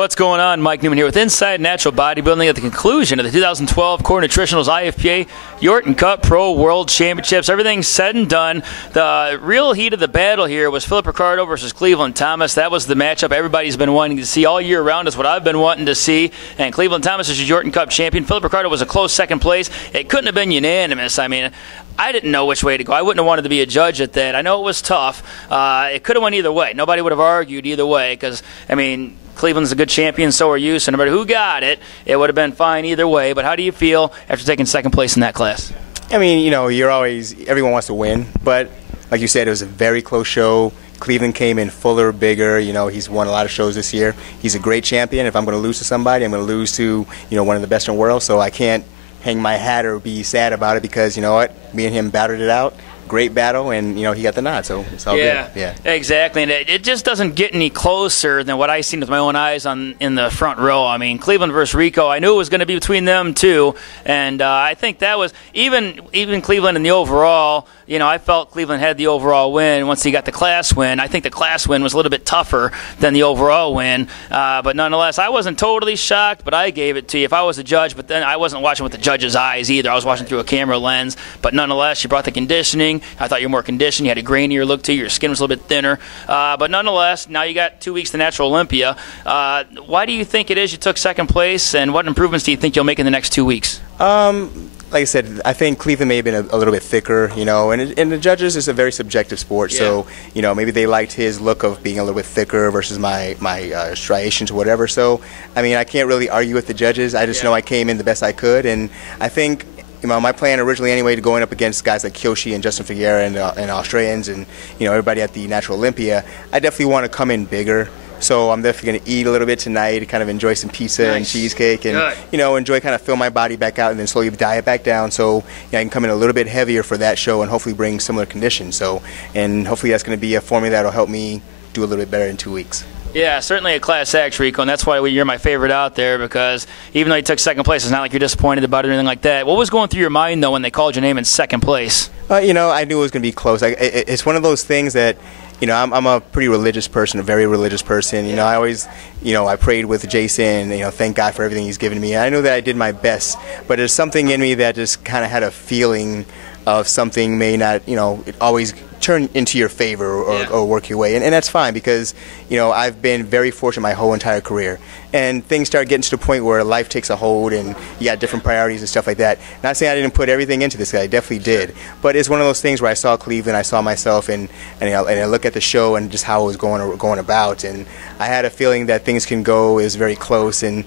What's going on? Mike Newman here with Inside Natural Bodybuilding at the conclusion of the 2012 Core Nutritionals IFPA Yorton Cup Pro World Championships. Everything's said and done. The real heat of the battle here was Philip Ricardo versus Cleveland Thomas. That was the matchup everybody's been wanting to see all year round. Is what I've been wanting to see. And Cleveland Thomas is your Yorton Cup champion. Philip Ricardo was a close second place. It couldn't have been unanimous. I mean, I didn't know which way to go. I wouldn't have wanted to be a judge at that. I know it was tough. It could have went either way. Nobody would have argued either way because, I mean, Cleveland's a good champion, so are you. So no matter who got it, it would have been fine either way. But how do you feel after taking second place in that class? I mean, you know, everyone wants to win. But like you said, it was a very close show. Cleveland came in fuller, bigger. You know, he's won a lot of shows this year. He's a great champion. If I'm going to lose to somebody, I'm going to lose to, one of the best in the world. So I can't hang my hat or be sad about it because, you know what, me and him battled it out. Great battle, and he got the nod, so it's all good. Yeah, exactly, and it just doesn't get any closer than what I seen with my own eyes in the front row. I mean, Cleveland versus Rico, I knew it was going to be between them two, and I think that was even Cleveland in the overall. I felt Cleveland had the overall win once he got the class win. I think the class win was a little bit tougher than the overall win, but nonetheless, I wasn't totally shocked, but I gave it to you if I was a judge. But then I wasn't watching with the judge's eyes either. I was watching through a camera lens. But nonetheless, you brought the conditioning. I thought you were more conditioned. You had a grainier look to you. Your skin was a little bit thinner. But nonetheless, now you got 2 weeks to Natural Olympia. Why do you think it is you took second place, and what improvements do you think you'll make in the next 2 weeks? Like I said, I think Cleveland may have been a little bit thicker, and the judges is a very subjective sport, so, maybe they liked his look of being a little bit thicker versus my striations or whatever. So, I mean, I can't really argue with the judges. I just know I came in the best I could, and I think, my plan originally anyway to going up against guys like Kyoshi and Justin Figueroa and Australians and, everybody at the Natural Olympia, I definitely want to come in bigger. So I'm definitely going to eat a little bit tonight, kind of enjoy some pizza and cheesecake and, enjoy kind of fill my body back out and then slowly diet back down. So I can come in a little bit heavier for that show and hopefully bring similar conditions. So, and hopefully that's going to be a formula that will help me do a little bit better in 2 weeks. Yeah, certainly a class act, Rico, and that's why you're my favorite out there because even though you took second place, it's not like you're disappointed about it or anything like that. What was going through your mind, though, when they called your name in second place? I knew it was going to be close. It's one of those things that, I'm a pretty religious person, a very religious person. I always, I prayed with Jason, thank God for everything he's given me. And I know that I did my best, but there's something in me that just kind of had a feeling of something may not, it always turn into your favor or work your way. And that's fine because, I've been very fortunate my whole entire career. And things start getting to the point where life takes a hold and you got different priorities and stuff like that. Not saying I didn't put everything into this, I definitely did. But it's one of those things where I saw Cleveland, I saw myself, and I look at the show and just how it was going about. And I had a feeling that things can go is very close and,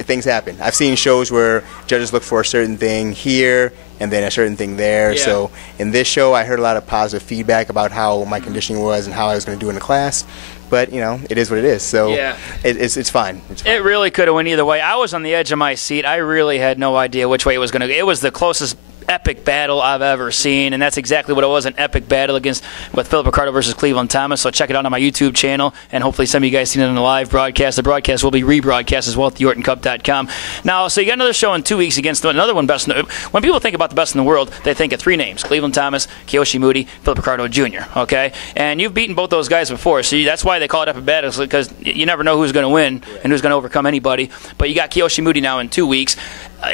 things happen. I've seen shows where judges look for a certain thing here and then a certain thing there. Yeah. So in this show, I heard a lot of positive feedback about how my conditioning was and how I was going to do in the class. But, it is what it is. So it's fine. It really could have went either way. I was on the edge of my seat. I really had no idea which way it was going to go. It was the closest epic battle I've ever seen, and that's exactly what it was, an epic battle with Philip Ricardo versus Cleveland Thomas. So check it out on my YouTube channel, and hopefully some of you guys seen it on the live broadcast. The broadcast will be rebroadcast as well at YortonCup.com. Now, so you got another show in 2 weeks against another one. When people think about the best in the world, they think of 3 names: Cleveland Thomas, Kyoshi Moody, Philip Ricardo Jr. Okay, and you've beaten both those guys before, so that's why they call it epic battle, because you never know who's going to win and who's going to overcome anybody. But you got Kyoshi Moody now in 2 weeks.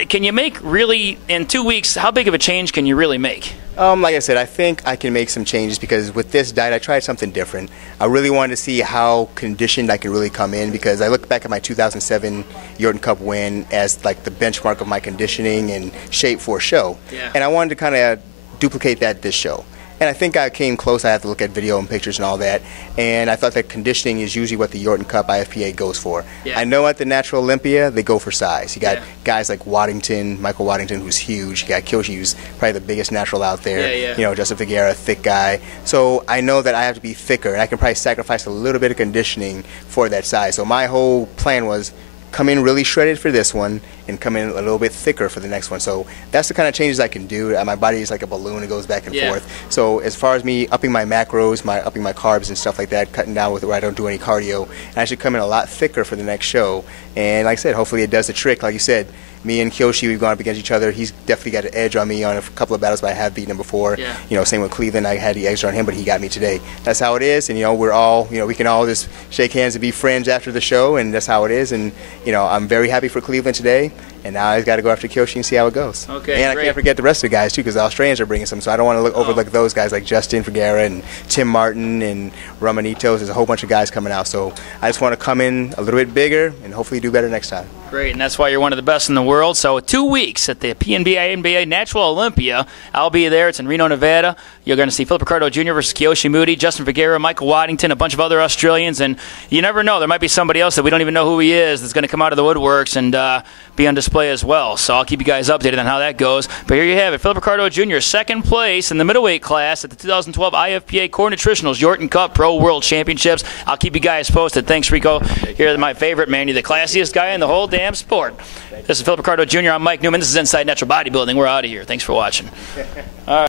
Can you make really, in 2 weeks, how big of a change can you really make? Like I said, I think I can make some changes because with this diet, I tried something different. I really wanted to see how conditioned I could really come in because I look back at my 2007 Yorton Cup win as like the benchmark of my conditioning and shape for a show. Yeah. And I wanted to kind of duplicate that this show. And I think I came close. I have to look at video and pictures and all that. And I thought that conditioning is usually what the Yorton Cup IFPA goes for. Yeah. I know at the Natural Olympia, they go for size. You got guys like Michael Waddington, who's huge. You got Kyoshi, who's probably the biggest natural out there. Justin Figueroa, thick guy. So I know that I have to be thicker, and I can probably sacrifice a little bit of conditioning for that size. So my whole plan was come in really shredded for this one and come in a little bit thicker for the next one. So that's the kind of changes I can do. My body is like a balloon. It goes back and forth. So as far as me upping my macros, upping my carbs and stuff like that, cutting down with where I don't do any cardio, and I should come in a lot thicker for the next show. And like I said, hopefully it does the trick. Like you said, me and Kyoshi, we've gone up against each other. He's definitely got an edge on me on a couple of battles, but I have beaten him before. Yeah. You know, same with Cleveland. I had the edge on him, but he got me today. That's how it is, and, you know, we're all, you know, we can all just shake hands and be friends after the show, and that's how it is. And, you know, I'm very happy for Cleveland today, and now I've got to go after Kyoshi and see how it goes. Okay, and I can't forget the rest of the guys, too, because the Australians are bringing some, so I don't want to overlook those guys like Justin Figuera and Tim Martin and Romanitos. There's a whole bunch of guys coming out, so I just want to come in a little bit bigger and hopefully do better next time. Great, and that's why you're one of the best in the world. So 2 weeks at the PNBA INBA Natural Olympia. I'll be there. It's in Reno, Nevada. You're going to see Philip Ricardo Jr. versus Kyoshi Moody, Justin Figuera, Michael Waddington, a bunch of other Australians, and you never know. There might be somebody else that we don't even know who he is that's going to come out of the woodworks and be on display as well. So I'll keep you guys updated on how that goes. But here you have it, Philip Ricardo Jr., second place in the middleweight class at the 2012 IFPA Core Nutritionals Yorton Cup Pro World Championships. I'll keep you guys posted. Thanks, Rico. You're my favorite, man. You're the classiest guy in the whole damn sport. This is Philip Ricardo Jr. I'm Mike Newman. This is Inside Natural Bodybuilding. We're out of here. Thanks for watching. All right.